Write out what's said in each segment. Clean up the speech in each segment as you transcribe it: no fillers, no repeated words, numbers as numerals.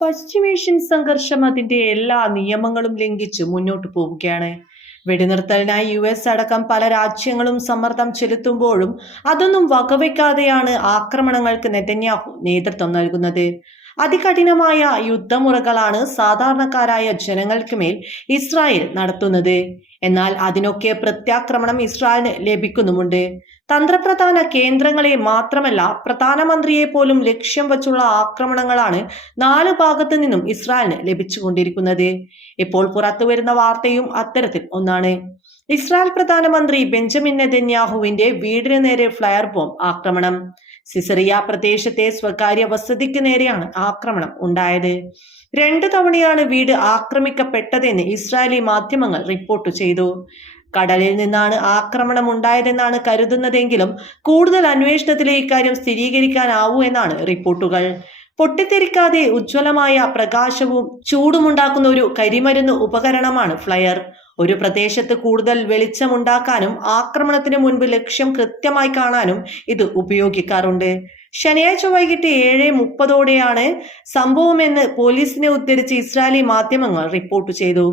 പശ്ചിമേഷ്യൻ സംഘർഷം അതിന്റെ എല്ലാ നിയമങ്ങളും ലംഘിച്ച് മുന്നോട്ടു പോവുകയാണ്. വെടിനിർത്തലിനായി US അടക്കം പല രാജ്യങ്ങളും സമ്മർദ്ദം ചെലുത്തുമ്പോഴും അതൊന്നും വകവയ്ക്കാതെയാണ് ആക്രമണങ്ങൾക്ക് നെതന്യാഹു നേതൃത്വം നൽകുന്നത്. അതികഠിനമായ യുദ്ധമുറകളാണ് സാധാരണക്കാരായ ജനങ്ങൾക്ക് മേൽ ഇസ്രായേൽ നടത്തുന്നത്. എന്നാൽ അതിനൊക്കെ പ്രത്യാക്രമണം ഇസ്രായേലിന് ലഭിക്കുന്നുമുണ്ട്. തന്ത്രപ്രധാന കേന്ദ്രങ്ങളെ മാത്രമല്ല, പ്രധാനമന്ത്രിയെ പോലും ലക്ഷ്യം വച്ചുള്ള ആക്രമണങ്ങളാണ് നാലു ഭാഗത്തു നിന്നും ഇസ്രായേലിന് ലഭിച്ചുകൊണ്ടിരിക്കുന്നത്. ഇപ്പോൾ പുറത്തുവരുന്ന വാർത്തയും അത്തരത്തിൽ ഒന്നാണ്. ഇസ്രായേൽ പ്രധാനമന്ത്രി ബെഞ്ചമിൻ നെതന്യാഹുവിന്റെ വീടിന് നേരെ ഫ്ലയർ ബോംബ് ആക്രമണം. സിസറിയ പ്രദേശത്തെ സ്വകാര്യ വസതിക്ക് നേരെയാണ് ആക്രമണം ഉണ്ടായത്. 2 തവണയാണ് വീട് ആക്രമിക്കപ്പെട്ടതെന്ന് ഇസ്രായേലി മാധ്യമങ്ങൾ റിപ്പോർട്ട് ചെയ്തു. കടലിൽ നിന്നാണ് ആക്രമണം ഉണ്ടായതെന്നാണ് കരുതുന്നതെങ്കിലും കൂടുതൽ അന്വേഷണത്തിലെ ഇക്കാര്യം സ്ഥിരീകരിക്കാനാവൂ എന്നാണ് റിപ്പോർട്ടുകൾ. പൊട്ടിത്തെറിക്കാതെ ഉജ്ജ്വലമായ പ്രകാശവും ചൂടുമുണ്ടാക്കുന്ന ഒരു കരിമരുന്ന് ഉപകരണമാണ് ഫ്ലയർ. ഒരു പ്രദേശത്ത് കൂടുതൽ വെളിച്ചമുണ്ടാക്കാനും ആക്രമണത്തിന് മുൻപ് ലക്ഷ്യം കൃത്യമായി കാണാനും ഇത് ഉപയോഗിക്കാറുണ്ട്. ശനിയാഴ്ച വൈകിട്ട് 7:30ഓടെയാണ് സംഭവമെന്ന് പോലീസിനെ ഉദ്ധരിച്ച് ഇസ്രായേലി മാധ്യമങ്ങൾ റിപ്പോർട്ട് ചെയ്തു.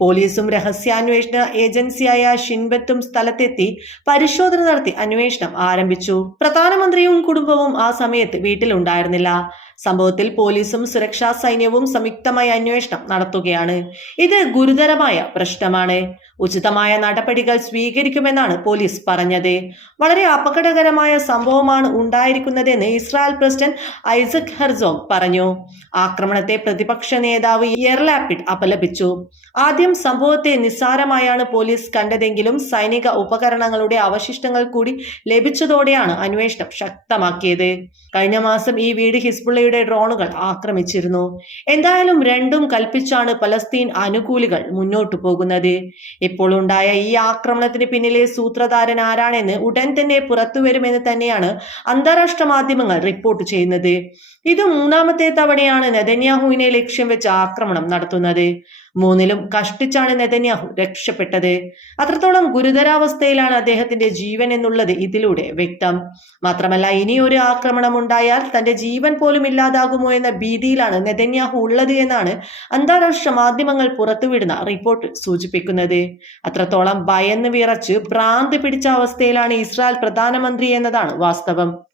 പോലീസും രഹസ്യാന്വേഷണ ഏജൻസിയായ ഷിൻബെത്തും സ്ഥലത്തെത്തി പരിശോധന നടത്തി അന്വേഷണം ആരംഭിച്ചു. പ്രധാനമന്ത്രിയും കുടുംബവും ആ സമയത്ത് വീട്ടിലുണ്ടായിരുന്നില്ല. സംഭവത്തിൽ പോലീസും സുരക്ഷാ സൈന്യവും സംയുക്തമായി അന്വേഷണം നടത്തുകയാണ്. ഇത് ഗുരുതരമായ പ്രശ്നമാണ്. ഉചിതമായ നടപടികൾ സ്വീകരിക്കുമെന്നാണ് പോലീസ് പറഞ്ഞത്. വളരെ അപകടകരമായ സംഭവമാണ് ഉണ്ടായിരിക്കുന്നതെന്ന് ഇസ്രായേൽ പ്രസിഡന്റ് ഐസക് ഹെർസോഗ് പറഞ്ഞു. ആക്രമണത്തെ പ്രതിപക്ഷ നേതാവ് യെർ ലാപിഡ് അപലപിച്ചു. ആദ്യം സംഭവത്തെ നിസ്സാരമായാണ് പോലീസ് കണ്ടതെങ്കിലും സൈനിക ഉപകരണങ്ങളുടെ അവശിഷ്ടങ്ങൾ കൂടി ലഭിച്ചതോടെയാണ് അന്വേഷണം ശക്തമാക്കിയത്. കഴിഞ്ഞ മാസം ഈ വീട് ഹിസ്ബുള്ളയുടെ ഡ്രോണുകൾ ആക്രമിച്ചിരുന്നു. എന്തായാലും രണ്ടും കൽപ്പിച്ചാണ് പലസ്തീൻ അനുകൂലികൾ മുന്നോട്ടു പോകുന്നത്. ഇപ്പോൾ ഉണ്ടായ ഈ ആക്രമണത്തിന് പിന്നിലെ സൂത്രധാരൻ ആരാണെന്ന് ഉടൻ തന്നെ പുറത്തുവരുമെന്ന് തന്നെയാണ് അന്താരാഷ്ട്ര മാധ്യമങ്ങൾ റിപ്പോർട്ട് ചെയ്യുന്നത്. ഇത് 3ാമത്തെ തവണയാണ് നെതന്യാഹുവിനെ ലക്ഷ്യം വെച്ച് ആക്രമണം നടത്തുന്നത്. 3ലും കഷ്ടിച്ചാണ് നെതന്യാഹു രക്ഷപ്പെട്ടത്. അത്രത്തോളം ഗുരുതരാവസ്ഥയിലാണ് അദ്ദേഹത്തിന്റെ ജീവൻ എന്നുള്ളത് ഇതിലൂടെ വ്യക്തം. മാത്രമല്ല, ഇനിയൊരു ആക്രമണം ഉണ്ടായാൽ തന്റെ ജീവൻ പോലും ഇല്ലാതാകുമോ എന്ന ഭീതിയിലാണ് നെതന്യാഹു ഉള്ളത് എന്നാണ് അന്താരാഷ്ട്ര മാധ്യമങ്ങൾ പുറത്തുവിടുന്ന റിപ്പോർട്ട് സൂചിപ്പിക്കുന്നത്. അത്രത്തോളം ഭയന്ന് വിറച്ച് ഭ്രാന്ത് പിടിച്ച അവസ്ഥയിലാണ് ഇസ്രായേൽ പ്രധാനമന്ത്രി എന്നതാണ് വാസ്തവം.